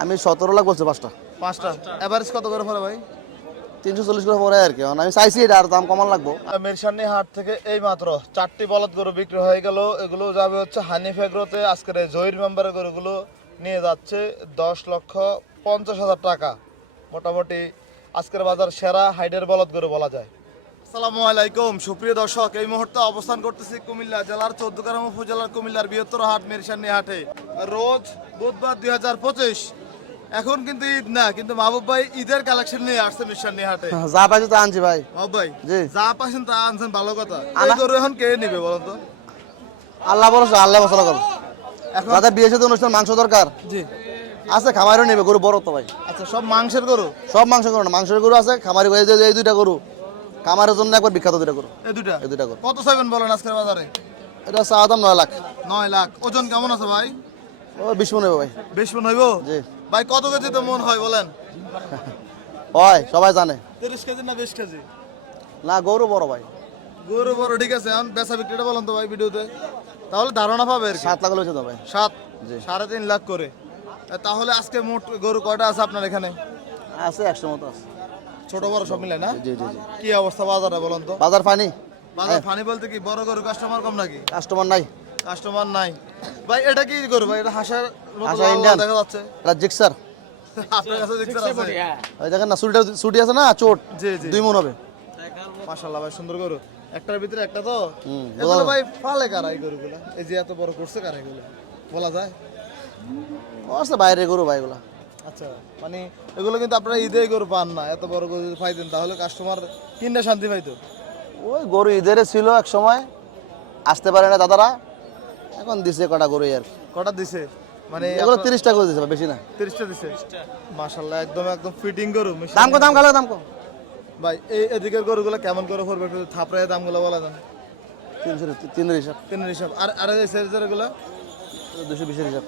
আমি সতেরো লাখ বলছি পাঁচটা। পাঁচটা। এভারেজ কত করে পড়ে ভাই? তিনশো চল্লিশ করে পরে আর কি। কারণ আমি চাইছি এটা আর দাম কমান লাগবো। মিরসানি হাট থেকে এই মাত্র চারটি বলদ গরু বিক্রি হয়ে গেল। এগুলো যাবে হচ্ছে হানিফ এগ্রোতে আজকের এই জহির মেম্বারের গরুগুলো নিয়ে যাচ্ছে দশ লক্ষ পঞ্চাশ হাজার টাকা। মোটামুটি আজকের বাজার সেরা হাইডের বলদ গরু বলা যায়। আসসালামু আলাইকুম। সুপ্রিয় দর্শক এই মুহূর্তে অবস্থান করতেছি কুমিল্লা জেলার চৌদ্দগ্রাম উপজেলার কুমিল্লার বৃহত্তর হাট মিরসানি হাটে। রোজ বুধবার দুই হাজার পঁচিশ এখন কিন্তু ঈদ না কিন্তু মাহবুব ভাই ঈদের কালেকশন নিয়ে আসছে মিরসানি হাটে যা পাইছি তা আনছি ভাই। মাহবুব ভাই যা পাচ্ছেন তা আনছেন ভালো কথা। এই গরু এখন কে নিবে বলুন তো? আল্লাহ বলছো আল্লাহ বসলা করো এখন যাদের বিয়ে সাথে অনুষ্ঠান মাংস দরকার। জি। আছে খামারও নেবে গরু বড় তো ভাই। আচ্ছা সব মাংসের গরু? সব মাংস গরু না মাংসের গরু আছে খামারি যে এই দুইটা গরু। খামারের জন্য একবার বিখ্যাত দুইটা গরু। এই দুটা এই দুইটা গরু। কত চাইবেন বলেন আজকের বাজারে? এটা চাওয়া দাম নয় লাখ। নয় লাখ। ওজন কেমন আছে ভাই? ও বিশ মনে হবে ভাই। বেশ মন হইব? জি। ভাই কত কেজি তো মন হয় বলেন? হয় সবাই জানে। তিরিশ কেজি না বিশ কেজি? না গরু বড় ভাই। গরু বড় ঠিক আছে এখন বেচা বিক্রিটা বলেন তো ভাই ভিডিওতে। তাহলে ধারণা পাবে আর কি। সাত লাখ হয়েছে তো ভাই সাত জি। সাড়ে তিন লাখ করে। তাহলে আজকে মোট গরু কয়টা আছে আপনার এখানে? আছে একশো মতো আছে। ছোট বড় সব মিলে না? জি জি জি কি অবস্থা বাজারে বলেন তো? বাজার পানি বাজার ফানি বলতে কি বড় গরু কাস্টমার কম নাকি? কাস্টমার নাই। কাস্টমার নাই। ভাই এটা কি গরু? ভাই এটা হাঁসের হাঁসা ইন্ডিয়ান। দেখা যাচ্ছে। এটা জিক্সার। আপনার কাছে দেখতে আছে? ওই দেখেন না ছুটিটা ছুটি আছে না চোট। জি জি। দুই মন হবে। মাশাআল্লাহ ভাই সুন্দর গরু। একটার ভিতরে একটা তো? এগুলো ভাই ফালে কারা এই গরুগুলো? এই যে এত বড় করছে কারা এগুলো? বলা যায়? ও বাইরে গরু ভাই এগুলা। আচ্ছা মানে এগুলো কিন্তু আপনারা ঈদে গরু পান না। এত বড় গরু যদি পাইতেন তাহলে কাস্টমার কিনতে শান্তি পাইতো। ওই গরু ঈদের ছিল এক সময়। আসতে পারে না দাদারা। এখন দিছে কটা গরু আর কটা দিছে? মানে এগুলো তিরিশ টাকা করে দিছে বেশি না। তিরিশটা দিছে? মাশাআল্লাহ একদম একদম ফিটিং গরু দাম কো দাম কালো দাম কো। ভাই এই এদিকের গরুগুলো কেমন করে পড়বে একটু থাপড়ায় দামগুলো বলা যান তিনশো তিনের হিসাব। তিনের হিসাব। আর আর এই সাইজের দুশো বিশের হিসাব।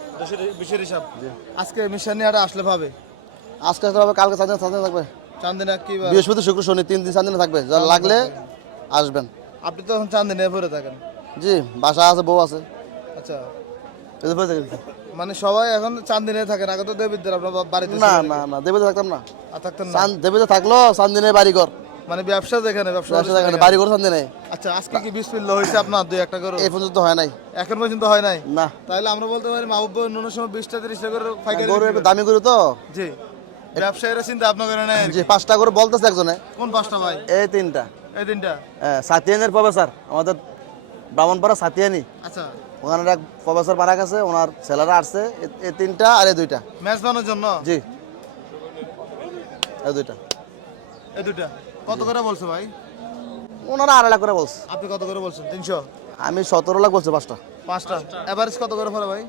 বিশের হিসাব? আজকে মিশানি হাটে আসলে পাবে? আজকে আসতে হবে কালকে সাত দিন সাত থাকবে। চান্দিনা কি বৃহস্পতি শুক্র শনি তিন দিন সাত থাকবে। যা লাগলে আসবেন। আপনি তো এখন চান্দিনে পরে থাকেন। জি বাসা আছে বউ আছে। আচ্ছা। মানে সবাই এখন চান্দিনে থাকেন আগে তো দেবিদ্যার আপনার বাড়িতে না না না দেবেতে থাকতাম না। আর না? চান থাকল চান্দিনে বাড়ি ঘর মানে ব্যবসা যেখানে ব্যবসা বাড়ি ঘর চান্দিনে। আচ্ছা আজকে কি বিসমিল্ল হয়েছে আপনার দুই একটা করে? এই পর্যন্ত হয় নাই। এখন পর্যন্ত হয় নাই? না। তাহলে আমরা বলতে পারি মাহবুব অন্য সময় বিশটা ত্রিশটা করে পাইকারি গরু একটু দামি গরু তো? জি। ব্যবসায়ীরা চিন্তা আপনার করে নেয় জি পাঁচটা করে বলতেছে একজনে। কোন পাঁচটা ভাই? এই তিনটা। এই তিনটা? হ্যাঁ সাতিয়ানের আমাদের ব্রাহ্মণপাড়া সাতিয়ানি। আচ্ছা। ওখানে এক প্রফেসর মারা গেছে ওনার ছেলেরা আসছে এ- এই তিনটা আর এই দুইটা। ম্যাচ বানানোর জন্য? জি। এই দুইটা। এই দুটা কত করে বলছো ভাই? ওনারা আড়াই লাখ করে বলছে। আপনি কত করে বলছেন? তিনশো? আমি সতেরো লাখ বলছি পাঁচটা। পাঁচটা। এভারেজ কত করে পড়ে ভাই?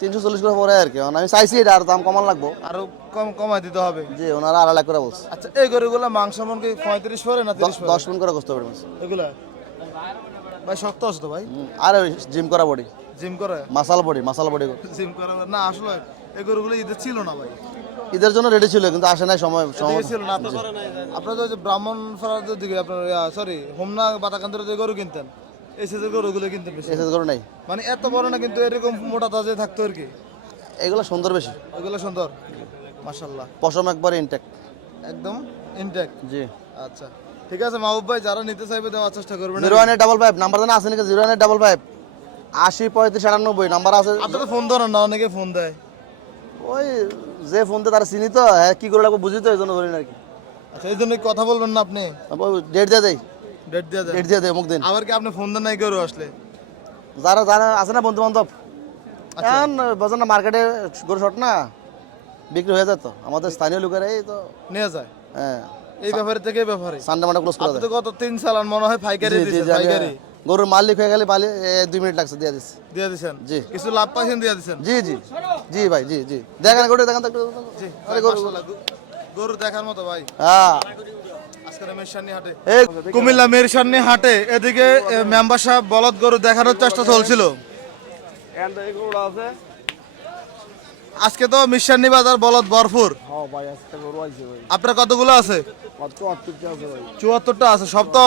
তিনশো চল্লিশ করে পরে আর কি। আমি চাইছি এটা আর দাম কমান লাগবো। আরও কম কমাই দিতে হবে। জি ওনারা আড়াই লাখ করে বলছে। আচ্ছা এই গরুগুলো মাংস মন কি পঁয়ত্রিশ পরে না দশ- মিনিট করে কষ্ট পারবে এগুলা? ভাই শক্ত আছে তো ভাই? আর জিম করা বডি জিম করে? মাসাল বডি মাসাল বডি জিম করে? না আসলে এই গরুগুলো ঈদের ছিল না ভাই। ঈদের জন্য রেডি ছিল কিন্তু আসে নাই সময় সময় ছিল না আপনার যে ব্রাহ্মণ ফরার দিকে আপনার সরি হোমনা বাতাকান্তের যে গরু কিনতেন এই সাইজের গরুগুলো কিনতেন বেশি। এসে করে নাই। মানে এত বড় না কিন্তু এরকম মোটা তাজে থাকতো আর কি। এগুলো সুন্দর বেশি। ওগুলো সুন্দর। মাশাল্লাহ পশম একবার ইনটেক একদম ইনটেক জি। আচ্ছা। ঠিক আছে মাহবুব ভাই যারা নিতে চাইবে দেওয়ার চেষ্টা করবেন zero one double five number জানা আছে নাকি? Zero one double five. আশি পঁয়ত্রিশ আটানব্বই নাম্বার আছে? আপনি তো ফোন ধরেন না অনেকে ফোন দেয়। ওই যে ফোন দিয়ে তারা চিনি তো হ্যাঁ কি করে লাগবো বুঝি তো এই জন্য ধরি আর কি। আচ্ছা এই জন্য কথা বলবেন না আপনি? ডেট দিয়ে দেয় ডেট দিয়ে দেন। ডেট দিয়ে দেয় মুখ দিন। আবার কি আপনি ফোন দেন নাই গরু আসলে? যারা যারা আছে না বন্ধু বান্ধব এখন বোঝেন না মার্কেটে গরু শট না বিক্রি হয়ে যায় তো আমাদের স্থানীয় লোকেরাই তো নিয়ে যায়। হ্যাঁ। এই ব্যাপারে থেকে ব্যাপারে। ক্লোজ করে দেয়। গত তিন সালান মনে হয় পাইকারি পাইকারি। গরুর মালিক হয়ে গেলে মালিক দুই মিনিট লাগছে দিয়ে দিচ্ছে দিয়ে দিছেন? জি। কিছু লাভ পাইছেন দিয়ে দিছেন? জি জি। জি ভাই জি জি। দেখেন গরু দেখেন তো একটু। জি আরে গরু গরু- দেখার মতো ভাই। হ্যাঁ। হাটে। কুমিল্লা মেরসানি হাটে এদিকে মেম্বার সাহেব বলদ গরু দেখানোর চেষ্টা চলছিল। আজকে তো মিশানি বাজার বলদ ভরপুর। আপনার কতগুলো আছে? চুয়াত্তরটা আছে সব তো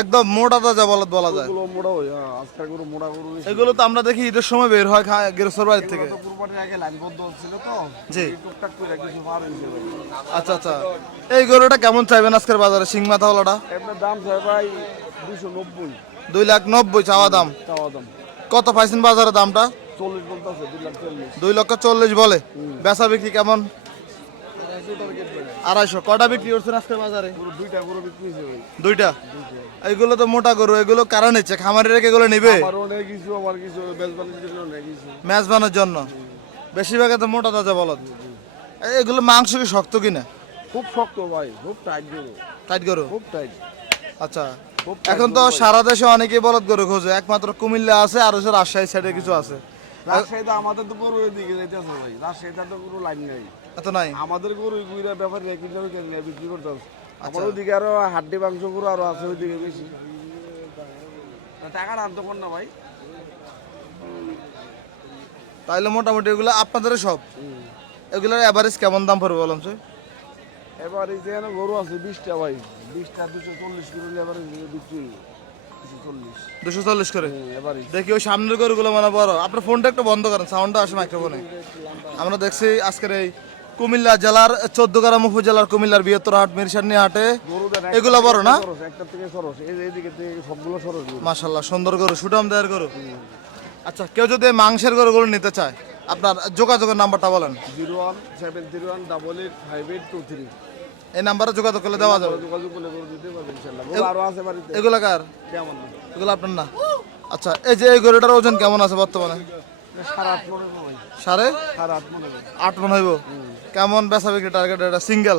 একদম মোটা তাজা বলদ বলা যায়। এগুলো হয় আজকাল গরু মোড়া গরু এগুলো তো আমরা দেখি ঈদের সময় বের হয় গেরস্তর বাড়ির থেকে। কুরবানির আগে লাইনবদ্ধ ছিল তো জি। টুকটাক করে কিছু পার হয়েছে আচ্ছা আচ্ছা। এই গরুটা কেমন চাইবেন আজকের বাজারে সিং মাথাওয়ালাটা এমনি দাম চাই ভাই দুই লাখ নব্বই চাওয়া দাম। চাওয়া দাম। কত পাইছেন বাজারে দামটা? চল্লিশ বলতে দুই লাখ চল্লিশ। লক্ষ চল্লিশ বলে। বেচা বিক্রি কেমন? আড়াইশো। কটা বিক্রি করছেন আজকের বাজারে? দুইটা গরু বিক্রি দুইটা? এইগুলো তো মোটা গরু এগুলো কারা নিচ্ছে? খামারে রেখে এগুলো নিবে? কিছু আমার কিছু মেজবানের জন্য বেশিরভাগ তো মোটা তাজা এই- এগুলো মাংস কি শক্ত কিনা? খুব শক্ত ভাই খুব টাইট গরু। টাইট গরু? খুব টাইট আচ্ছা। এখন তো সারা দেশে অনেকেই বলদ গরু খোঁজে। একমাত্র কুমিল্লা আছে আর হচ্ছে রাজশাহী সাইডে কিছু আছে। রাজশাহীতে আমাদের তো গরু এদিকে যাইতেছে ভাই। রাজশাহীতে তো গরু লাইন নেই। এত নাই? আমাদের গরু গুইরা ব্যাপারে একই জমি কেন বিক্রি করতে হবে আচ্ছা। আমার ওদিকে আরও হাড্ডি মাংস গরু আরও আছে ওইদিকে বেশি। টাকা আনতে পার না ভাই। তাইলে মোটামুটি এগুলো আপনাদের সব? এগুলোর অ্যাভারেজ কেমন দাম পড়বে বলুন তো? এবার এই যে গরু আছে বিশটা ভাই। বিশটা দুশো চল্লিশ কিলো এবারে বিক্রি দুশো চল্লিশ। করে? দেখি ওই সামনের গরুগুলো মানে বড়। আপনার ফোনটা একটু বন্ধ করেন সাউন্ডটা আসে মাইক্রোফোনে আমরা দেখছি আজকের এই কুমিল্লা জেলার চোদ্দ গ্রাম উপজেলার কুমিল্লার বৃহত্তর হাট মিরসানি হাটে। এগুলো বড় না? মাশাল্লাহ সুন্দর গরু সুটাম দেয়ের গরু। আচ্ছা কেউ যদি মাংসের গরুগুলো নিতে চায় আপনার যোগাযোগের নাম্বারটা বলেন। Zero one seven zero one double eight five eight two three. এই নাম্বারে যোগাযোগ করলে দেওয়া যাবে। যোগাযোগ করলে দিতে পারবেন ইনশাল্লাহ। গরু আরও আছে বাড়িতে। এগুলো কার? কেমন? এগুলো আপনার না? আচ্ছা এই যে এই গরুটার ওজন কেমন আছে বর্তমানে? সাড়ে আট মনে হয়। হয়। হইব? কেমন বেচা বিক্রি টার্গেট এটা সিঙ্গেল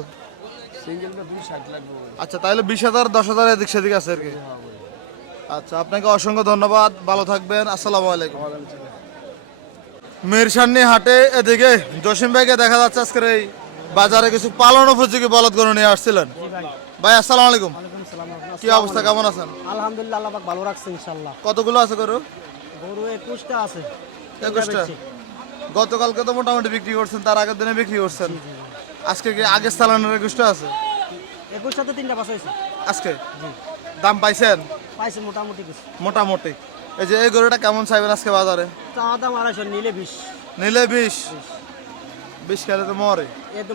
আচ্ছা তাহলে বিশ হাজার দশ হাজার এদিক সেদিক আছে আর কি। আচ্ছা আপনাকে অসংখ্য ধন্যবাদ। ভালো থাকবেন। আসসালামু আলাইকুম। মিরসান্নি হাটে এদিকে জসিম ভাইকে দেখা যাচ্ছে আজকের এই বাজারে কিছু পালন উপযোগী বলদ গরু নিয়ে আসছিলেন। ভাই। আসসালাম আলাইকুম। কি অবস্থা কেমন আছেন? আলহামদুলিল্লাহ আল্লাহ ভালো রাখছে ইনশাআল্লাহ। কতগুলো আছে গরু? গরু 21টা আছে। 21টা গতকালকে তো মোটামুটি বিক্রি করছেন তার আগের দিনে বিক্রি করছেন। আজকে কি আগের সালানের 21টা আছে? 21টাতে তিনটা বাস হয়েছে। আজকে? দাম পাইছেন? পাইছেন মোটামুটি কিছু। মোটামুটি। এই যে এই গরুটা কেমন চাইবেন আজকে বাজারে? তা দাম আড়াইশো নিলে 20 নিলে 20 বিষ খেলে তো মরে।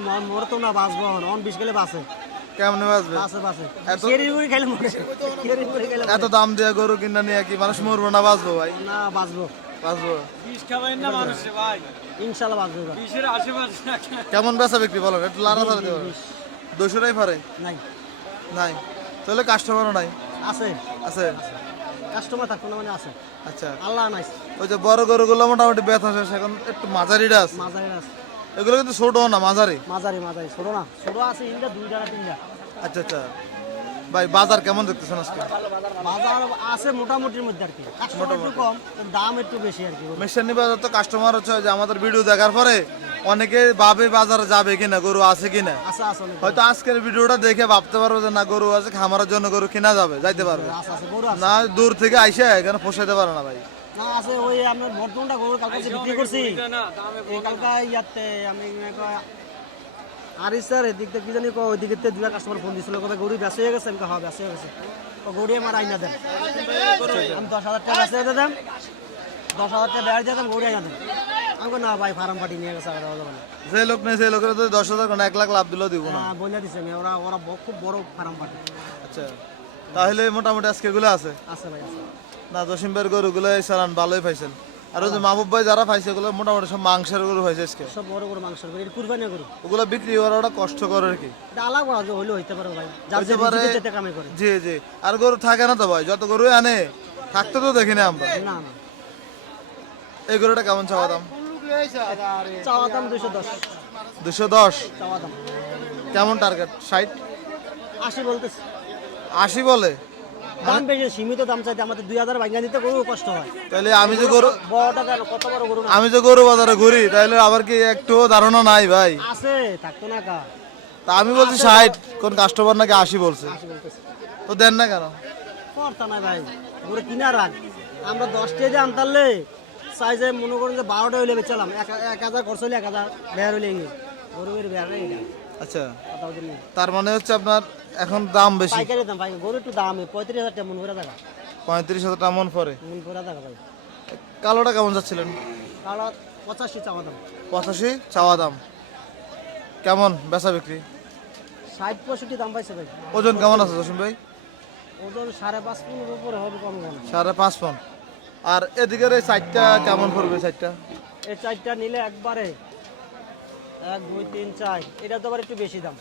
মন মরে তো না বাঁচবো অন বাঁচে। কেমনে বাঁচবে? এত দাম দিয়ে গরু কিনা নিয়ে কি মানুষ মরবো না বাঁচবো ভাই? না বাঁচবো। কেমন বেচা বিক্রি বলো একটু লাড়া পারে? নাই। নাই। তাহলে কাস্টমারও নাই? আছে। আছে? কাস্টমার মানে আছে। আচ্ছা। আল্লাহ নাই। ওই যে বড় গরুগুলো মোটামুটি ব্যথা শেষ এখন একটু মাঝারিটা আছে। মাঝারিটা আছে। এগুলো কিন্তু ছোট না মাঝারি? মাঝারি মাঝারি ছোট না। ছোট আছে ইনটা দুইটা না তিনটা। আচ্ছা আচ্ছা। ভাই বাজার কেমন দেখতেছেন আজকে? বাজার আছে মোটামুটির মধ্যে আর কি। কাস্টমার একটু কম তো দাম একটু বেশি আর কি। মিশানি বাজার তো কাস্টমার হচ্ছে যে আমাদের ভিডিও দেখার পরে অনেকে ভাবে বাজারে যাবে কিনা গরু আছে কিনা। হয়তো আজকের ভিডিওটা দেখে ভাবতে পারবে যে না গরু আছে খামারের জন্য গরু কিনা যাবে যাইতে পারবে। গরু আছে। না দূর থেকে আইসে এখানে পোষাইতে পারে না ভাই। না আছে ওই আপনার বর্তমানটা গরু কালকে বিক্রি করছি। এই ইয়াতে আমি আর স্যার এদিক থেকে কি জানি কো ওই দিকে দুটা কাস্টমার ফোন দিছিল কবে গরু বেঁচে হয়ে গেছে আমি হ্যাঁ বেঁচে হয়ে গেছে। গরু আমার আইনা দেন। আমি দশ হাজার টাকা দিয়ে দেন। দশ হাজার টাকা বেড়ে দেন গরু আইনা দেন। আমি না ভাই ফার্ম পার্টি নিয়ে গেছে আর দেওয়া যে লোক নেই সেই লোকের তো দশ হাজার কোনো এক লাখ লাভ দিলেও দিব না। হ্যাঁ, বলে দিছে আমি, ওরা ওরা খুব বড় ফার্ম পার্টি আচ্ছা। তাহলে মোটামুটি আজকে এগুলো আছে। আছে ভাই আছে। না জসিম ভাইয়ের গরুগুলো চালান ভালোই পাইছেন। আর ওই যে মাহবুব ভাই যারা পাইছে ওগুলো মোটামুটি সব মাংসের গরু পাইছে আজকে। সব বড় বড় মাংসের গরু এটা কুরবানি গরু। ওগুলো বিক্রি করা ওটা কষ্টকর আর কি। আলাদা আগে হইলে হইতে পারে ভাই। যার যে পারে। যেতে কামে করে। জি জি। আর গরু থাকে না তো ভাই যত গরু আনে থাকতে তো দেখি না আমরা। না না। এই গরুটা কেমন চাওয়া দাম? চাওয়া দাম দুইশো দশ। দুশো দশ? চাওয়া দাম। কেমন টার্গেট ষাট? আশি বলতেছি। আশি বলে? দাম বেশি সীমিত দাম চাইতে আমাদের দুই হাজার ভাঙা দিতে গরু কষ্ট হয়। তাহলে আমি যে গরু বড়টা কেন কত বড় গরু আমি যে গরু বাজারে ঘুরি তাহলে আবার কি একটু ধারণা নাই ভাই? আছে থাকতো না কা তা আমি বলছি ষাট কোন কাস্টমার নাকি আশি বলছে। তো দেন না কেন? করতা না ভাই গরু কিনা রাখ আমরা দশটা দিয়ে আনতারলে সাইজে মনে করেন যে বারোটা হইলে বেচালাম। এক হাজার খরচ হইলে এক হাজার বেয়ার হইলে গরু। বের বেয়ার আচ্ছা। তার মানে হচ্ছে আপনার এখন দাম বেশি। পাইকারি দাম পাইকারি। গরু একটু দাম পঁয়ত্রিশ হাজার টাকা মন ভরা টাকা পঁয়ত্রিশ হাজার টাকা মন পরে। মন ভরা টাকা ভাই। কালোটা কেমন যাচ্ছিলেন? কালো পঁচাশি চাওয়া দাম। পঁচাশি চাওয়া দাম। কেমন বেচা বিক্রি? ষাট পঁয়ষট্টি দাম পাইছে ভাই। ওজন কেমন আছে জসিম ভাই? ওজন সাড়ে পাঁচ পনেরোর উপরে হবে কম কম সাড়ে পাঁচ পন। আর এদিকের এই সাইডটা কেমন পড়বে সাইডটা এই চারটা নিলে একবারে এক দুই তিন চার। এটা তো আবার একটু বেশি দাম।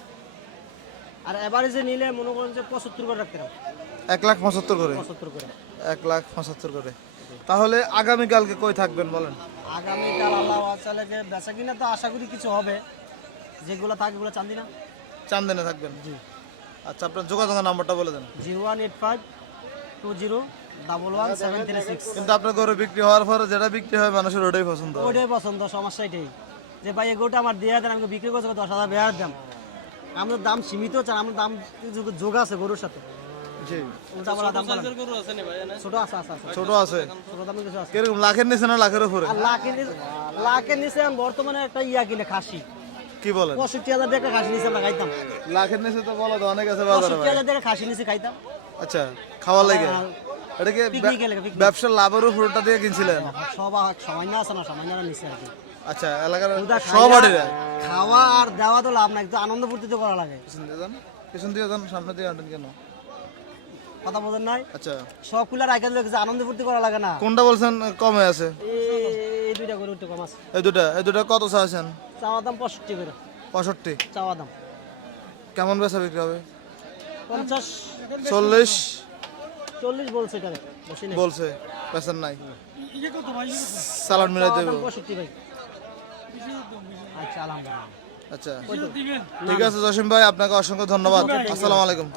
আর এভারেজে নিলে মনে করেন যে পঁচাত্তর করে রাখতে হবে এক লাখ পঁচাত্তর করে? পঁচাত্তর করে। এক লাখ পঁচাত্তর করে। তাহলে আগামীকালকে কই থাকবেন বলেন? আগামীকাল আল্লাহ চালাকে বেচা কিনা তো আশা করি কিছু হবে। যেগুলো থাকে ওগুলো চান্দি না? চান্দেনে থাকবেন? আচ্ছা আপনার যোগাযোগের নাম্বারটা বলে দেন। Zero one eight five two zero double one seven three six. কিন্তু আপনার গরু বিক্রি হওয়ার পরে যেটা বিক্রি হয় মানুষের ওটাই পছন্দ ওইটাই পছন্দ সমস্যা এটাই। যে ভাই এগুলোটা আমার দিয়ে দেন আমি বিক্রি করছি দশ হাজার বেয়ার দাম আমাদের দাম সীমিত চান আমার দাম যোগ- যোগ আছে গরুর সাথে। জি। উল্টা পাল্টা দাম বলেন। ছোট আছে আছে আছে ছোট আছে। ছোট দামে কিছু আছে। কীরকম লাখের নিচে না লাখের উপরে? লাখের নিচে লাখের নিচে বর্তমানে একটা ইয়া কিনে খাসি। কি বলেন? পঁয়ষট্টি হাজার টাকা খাসি নিচে আমরা খাইতাম। লাখের নিচে তো বলা তো অনেক আছে বাজারে পঁয়ষট্টি হাজার টাকা খাসি নিচে খাইতাম। আচ্ছা লাগে? ব্যবসার লাভের উপরটা দিয়ে কিনছিলেন? সব সামান্য আছে না সামান্য নিচে আর কি। আচ্ছা এলাকার ওটা সব খাইয়া- খাওয়া আর দেওয়া তো লাভ নাই একটু আনন্দ ফুর্তিতে করা লাগে। পিছন দিয়ে যান। পিছন দিয়ে যান সামনে দিয়ে আনতেন কেন? কথা বোঝেন নাই? আচ্ছা। সব কুলার আগে যে আনন্দ ফুর্তি করা লাগে না। কোনটা বলছেন কমে আছে? এই দুইটা করে একটু কম আছে। এই দুটা এই দুটা কত চাচ্ছেন চাওয়া দাম পঁয়ষট্টি করে। পঁয়ষট্টি? চাওয়া দাম। কেমন বেচা বিক্রি হবে? পঞ্চাশ। চল্লিশ? চল্লিশ বলছে বলছে বেচেন নাই। সালাড মিলাই দেবো। পঁয়ষট্টি ভাই। আচ্ছা আলহামদুলিল্লাহ। আচ্ছা। ঠিক আছে জসিম ভাই আপনাকে অসংখ্য ধন্যবাদ। আসসালামু আলাইকুম।